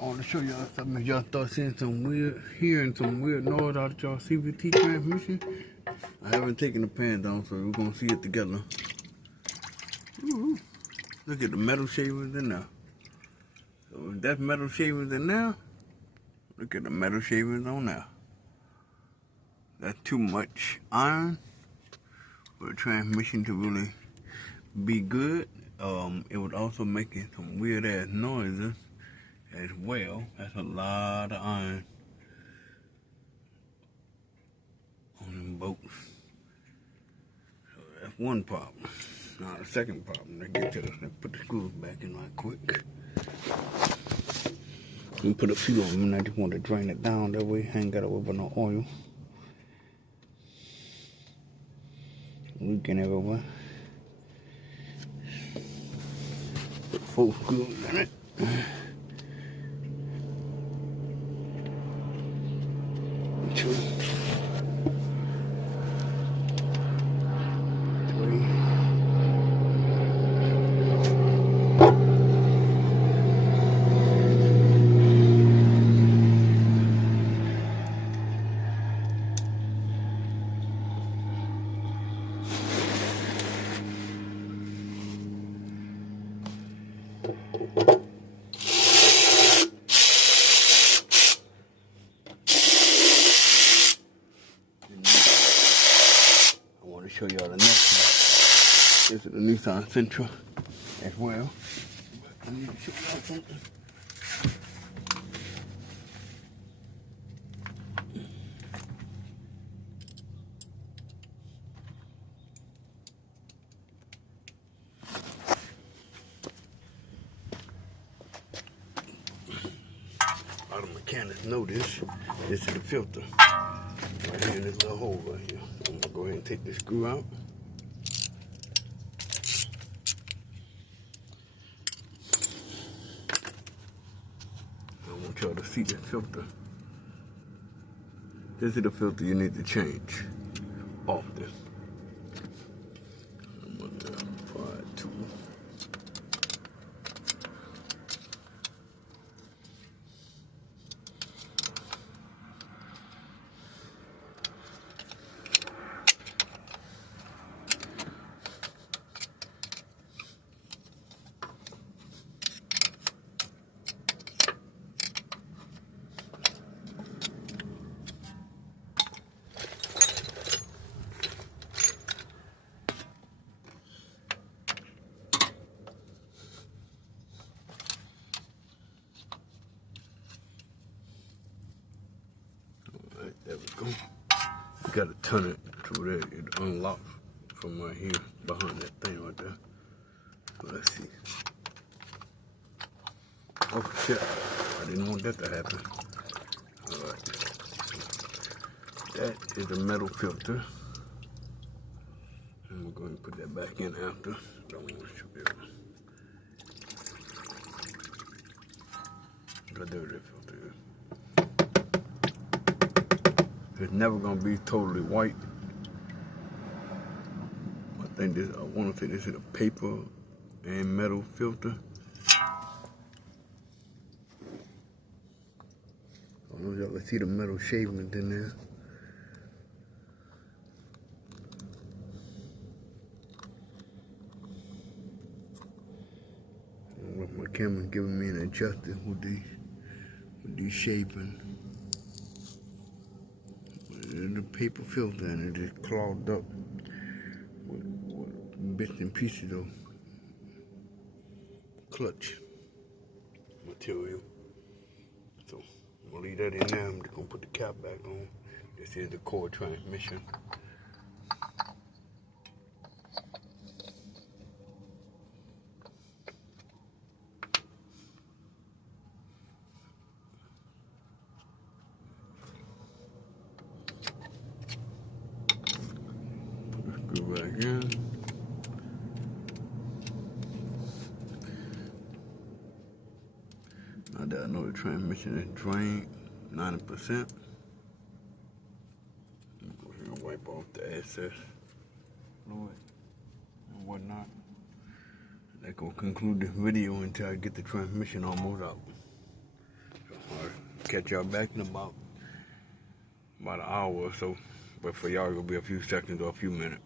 I want to show y'all something. If y'all start hearing some weird noise out of y'all CVT transmission, I haven't taken the pan down, so we're gonna see it together. Ooh, look at the metal shavings in there. So if that's metal shavings in there, look at the metal shavings on there. That's too much iron for the transmission to really be good. It was also making some weird ass noises as well. That's a lot of iron on them bolts. So that's one problem. Now the second problem, let's get to this. Let's put the screws back in right quick. We put a few of them and I just want to drain it down that way. I ain't got to worry about no oil leaking everywhere. Put 4 screws in it. 2, 3, show y'all the next one. This is the Nissan Sentra as well. But I need to show y'all something. A lot of mechanics know this. This is the filter. Right here in this little hole right here. So I'm gonna go ahead and take this screw out. I want y'all to see this filter. This is the filter you need to change often. I'm gonna apply it to there we go. You gotta turn it to where it unlocks from right here behind that thing right there. So let's see. Oh shit, I didn't want that to happen. Alright. That is a metal filter. And we'll go ahead and put that back in after. Don't want to shoot it. But there that filter is. It's never gonna be totally white. I want to say this is a paper and metal filter. I don't know if y'all can see the metal shavings in there. My camera's giving me an adjuster with these shavings. The paper filter and it just clogged up with bits and pieces of clutch material. So I'm gonna leave that in there. I'm just gonna put the cap back on. This is the core transmission. Go back in. Now that I know the transmission is drained 90%, I'm gonna go ahead and wipe off the excess fluid and whatnot. That's gonna conclude this video until I get the transmission almost out. catch y'all back in about an hour or so. But for y'all, it'll be a few seconds or a few minutes.